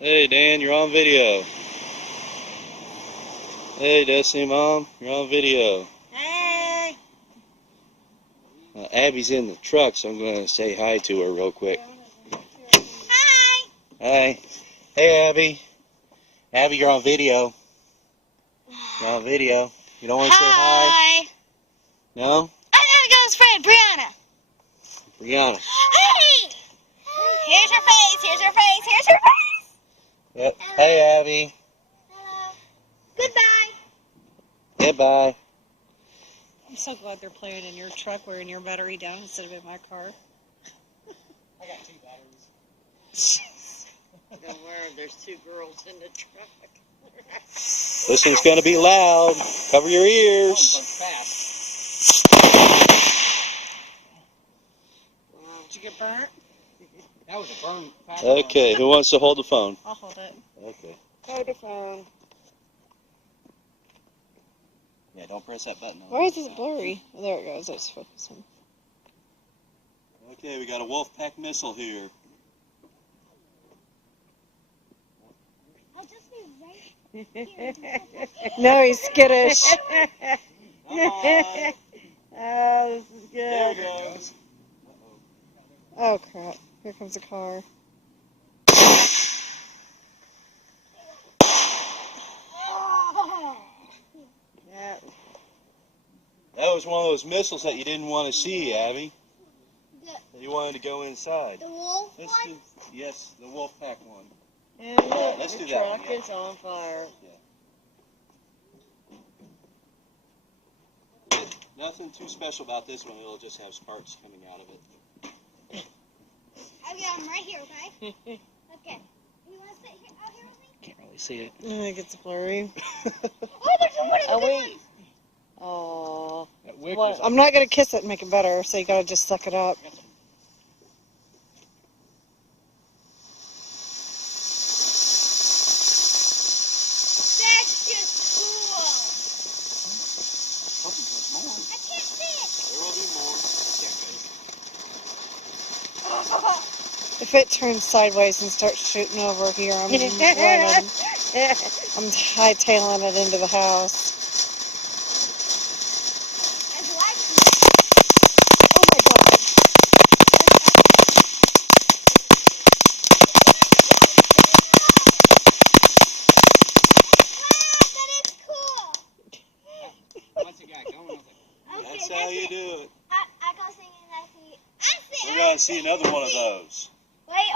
Hey Dan, you're on video. Hey Destiny Mom, you're on video. Hey! Abby's in the truck, so I'm going to say hi to her real quick. Hi! Hi. Hey Abby. Abby, you're on video. You're on video. You don't want to say hi? No? I gotta go with friend, Brianna. Brianna. Hey! Here's your face, here's your face, here's your face! Yep. Hey Abby. Hello. Goodbye. Goodbye. I'm so glad they're playing in your truck wearing your battery down instead of in my car. I got 2 batteries. Don't worry, there's 2 girls in the truck. This one's going to be loud. Cover your ears. Fast. Did you get burnt? That was a burn. Fast Okay, who wants to hold the phone? I'll hold it. Okay. Hold the phone. Yeah, don't press that button. Why is it blurry? Oh, there it goes. It's focusing. Okay, we got a Wolfpack missile here. I'll just be right here. No, he's skittish. Bye. Oh, this is There good. it goes. Oh, crap. Here comes a car. Yeah. That was one of those missiles that you didn't want to see, Abby. You wanted to go inside. The wolf Let's one? do, yes, the Wolfpack one. And look, Let's the do that one, truck yeah. is on fire. Nothing too special about this one. It'll just have sparks coming out of it. I'm right here, okay? Okay. You want to sit here, out here with me? Can't really see it. I think it's blurry. Oh, there's one of the Oh, good wait. ones. Oh. That wick Well, was I'm not going to kiss it and make it better, so you got to just suck it up. That's just cool. I can't see There will be more. If it turns sideways and starts shooting over here, I'm running. I'm hightailing it into the house. It's like Oh my god. that is cool. Once it got going, I was like, That's how you do it. I got singing that. We're going to see another one of those. Wait,